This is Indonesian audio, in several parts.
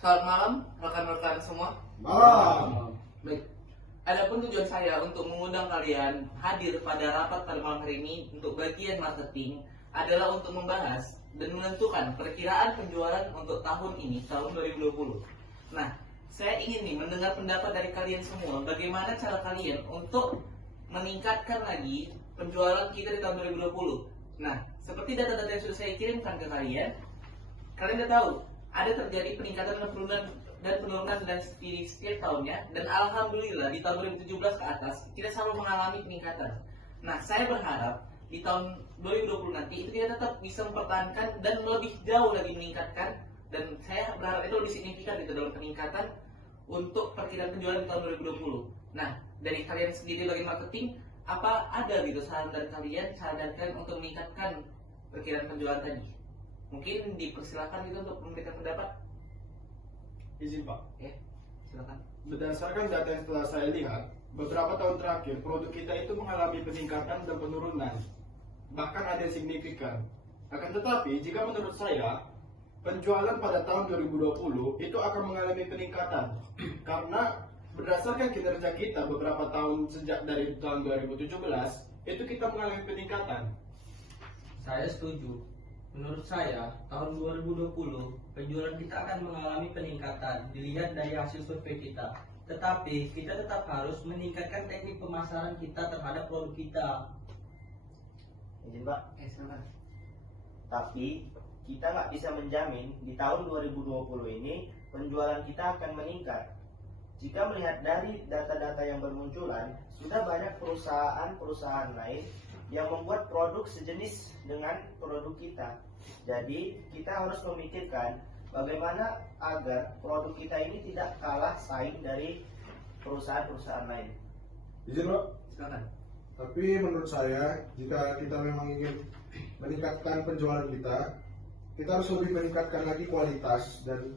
Selamat malam rekan-rekan semua. Malam. Baik. Adapun tujuan saya untuk mengundang kalian hadir pada rapat pada malam hari ini untuk bagian marketing adalah untuk membahas dan menentukan perkiraan penjualan untuk tahun ini, tahun 2020. Nah, saya ingin nih mendengar pendapat dari kalian semua, bagaimana cara kalian untuk meningkatkan lagi penjualan kita di tahun 2020. Nah, seperti data-data yang sudah saya kirimkan ke kalian udah tahu ada terjadi peningkatan dan penurunan dan setiap tahunnya, dan alhamdulillah di tahun 2017 ke atas kita selalu mengalami peningkatan. Nah, saya berharap di tahun 2020 nanti itu kita tetap bisa mempertahankan dan lebih jauh lagi meningkatkan, dan saya berharap itu lebih signifikan gitu dalam peningkatan untuk perkiraan penjualan di tahun 2020. Nah, dari kalian sendiri bagi marketing, apa ada gitu saran dari kalian untuk meningkatkan perkiraan penjualan tadi? Mungkin dipersilakan gitu untuk memberikan pendapat. Izin Pak. Ya, silakan. Berdasarkan data yang telah saya lihat, beberapa tahun terakhir produk kita itu mengalami peningkatan dan penurunan, bahkan ada yang signifikan. Akan tetapi, jika menurut saya, penjualan pada tahun 2020 itu akan mengalami peningkatan karena berdasarkan kinerja kita beberapa tahun sejak dari tahun 2017 itu kita mengalami peningkatan. Saya setuju. Menurut saya, tahun 2020 penjualan kita akan mengalami peningkatan dilihat dari hasil survei kita. Tetapi kita tetap harus meningkatkan teknik pemasaran kita terhadap produk kita. Izin Pak. Silakan. Tapi kita nggak bisa menjamin di tahun 2020 ini penjualan kita akan meningkat. Jika melihat dari data-data yang bermunculan, sudah banyak perusahaan-perusahaan lain yang membuat produk sejenis dengan produk kita. Jadi kita harus memikirkan bagaimana agar produk kita ini tidak kalah saing dari perusahaan-perusahaan lain. Izin Pak. Silakan. Tapi menurut saya, jika kita memang ingin meningkatkan penjualan kita harus lebih meningkatkan lagi kualitas dan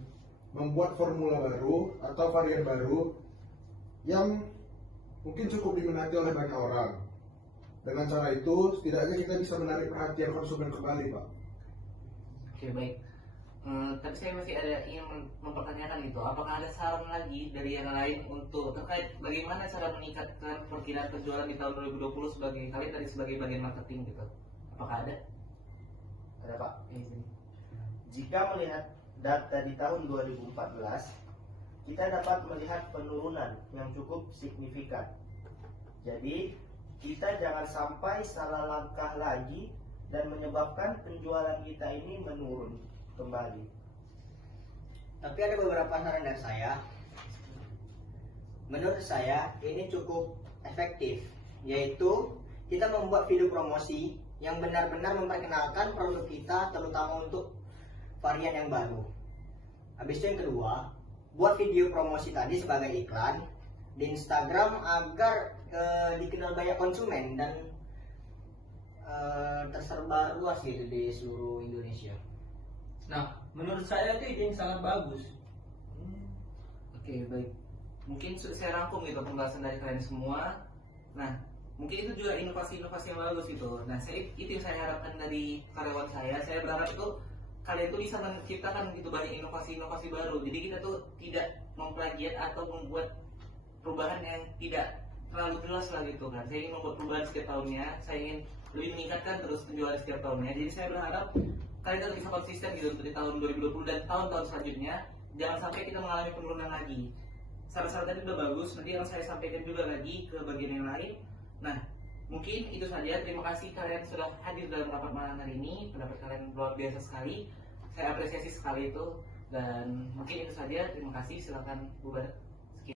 membuat formula baru atau varian baru yang mungkin cukup diminati oleh banyak orang. Dengan cara itu, setidaknya kita bisa menarik perhatian konsumen kembali, Pak. Oke, baik. Tapi saya masih ada ingin mempertanyakan gitu, apakah ada saran lagi dari yang lain untuk terkait bagaimana cara meningkatkan perkiraan penjualan di tahun 2020 sebagai kalian dari sebagai bagian marketing gitu? Apakah ada? Ada Pak. Izin. Jika melihat data di tahun 2014, kita dapat melihat penurunan yang cukup signifikan. Jadi kita jangan sampai salah langkah lagi dan menyebabkan penjualan kita ini menurun kembali. Tapi ada beberapa saran dari saya. Menurut saya ini cukup efektif, yaitu kita membuat video promosi yang benar-benar memperkenalkan produk kita, terutama untuk varian yang baru. Habis itu yang kedua, buat video promosi tadi sebagai iklan di Instagram agar dikenal banyak konsumen dan tersebar luas gitu di seluruh Indonesia. Nah, menurut saya itu ide yang sangat bagus. Oke, baik. Mungkin sudah saya rangkum gitu pembahasan dari kalian semua. Nah, mungkin itu juga inovasi-inovasi yang bagus gitu. Nah, itu yang saya harapkan dari karyawan saya. Saya berharap itu kalian tuh bisa menciptakan gitu banyak inovasi-inovasi baru. Jadi kita tuh tidak memplagiat atau membuat perubahan yang tidak terlalu jelas lah gitu kan. Saya ingin membuat perubahan setiap tahunnya. Saya ingin lebih meningkatkan terus penjualan setiap tahunnya. Jadi saya berharap kalian tetap bisa konsisten gitu untuk di tahun 2020 dan tahun-tahun selanjutnya. Jangan sampai kita mengalami penurunan lagi. Saran-saran tadi udah bagus. Nanti akan saya sampaikan juga lagi ke bagian yang lain. Nah, mungkin itu saja. Terima kasih kalian sudah hadir dalam rapat malam hari ini. Pendapat kalian luar biasa sekali. Saya apresiasi sekali itu. Dan mungkin itu saja. Terima kasih. Silakan bubar.